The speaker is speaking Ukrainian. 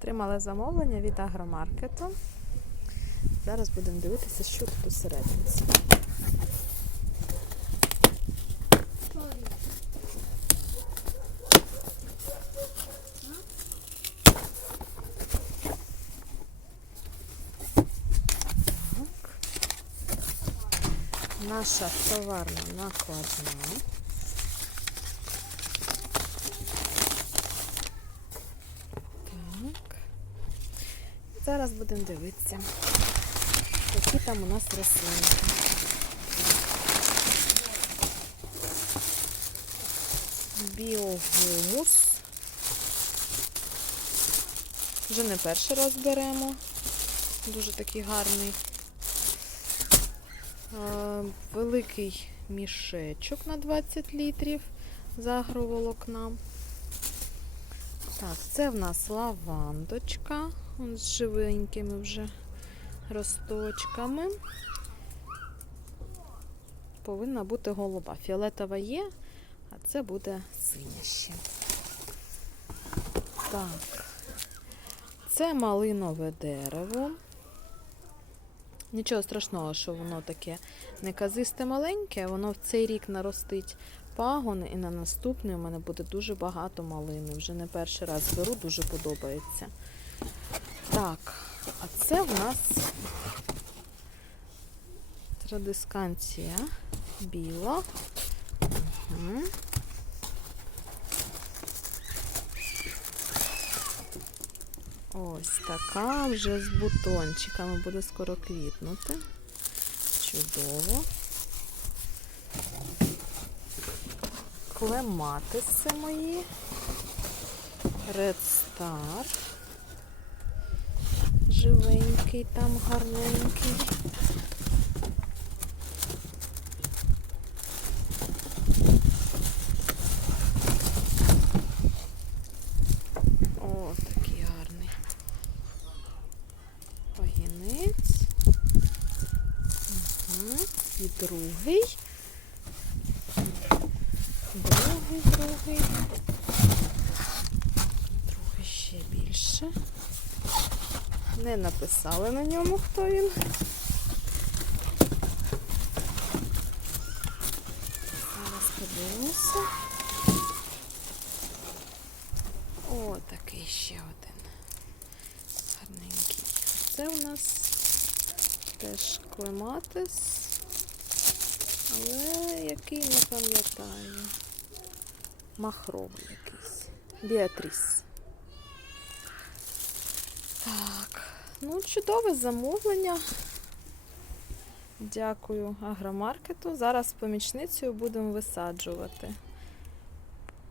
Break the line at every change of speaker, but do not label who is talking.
Отримали замовлення від агромаркету. Зараз будемо дивитися, що тут усередині. Так. Наша товарна накладна. Так. Зараз будемо дивитися, які там у нас рослинки. Біогумус. Вже не перший раз беремо. Дуже такий гарний. Великий мішечок на 20 літрів з агроволокна. Так, це в нас лавандочка з живенькими вже росточками. Повинна бути голуба. Фіолетова є, а це буде синя ще. Так, це малинове дерево. Нічого страшного, що воно таке неказисте маленьке, воно в цей рік наростить пагони, і на наступний у мене буде дуже багато малини. Вже не перший раз беру, дуже подобається. Так, а це в нас традисканція біла. Угу. Ось така вже з бутончиками буде скоро квітнути. Чудово. Клематиси мої. Red. Живенький, там гарненький. О, такий гарний. Пагінець. І другий. Другий, другий. Ще більше. Не написали на ньому, хто він. Зараз подивимося. О, такий ще один. Гарненький. Це у нас теж клематис. Але який не пам'ятаю. Махровий якийсь. Біатріс. Так, ну чудове замовлення. Дякую агромаркету. Зараз помічницею будемо висаджувати.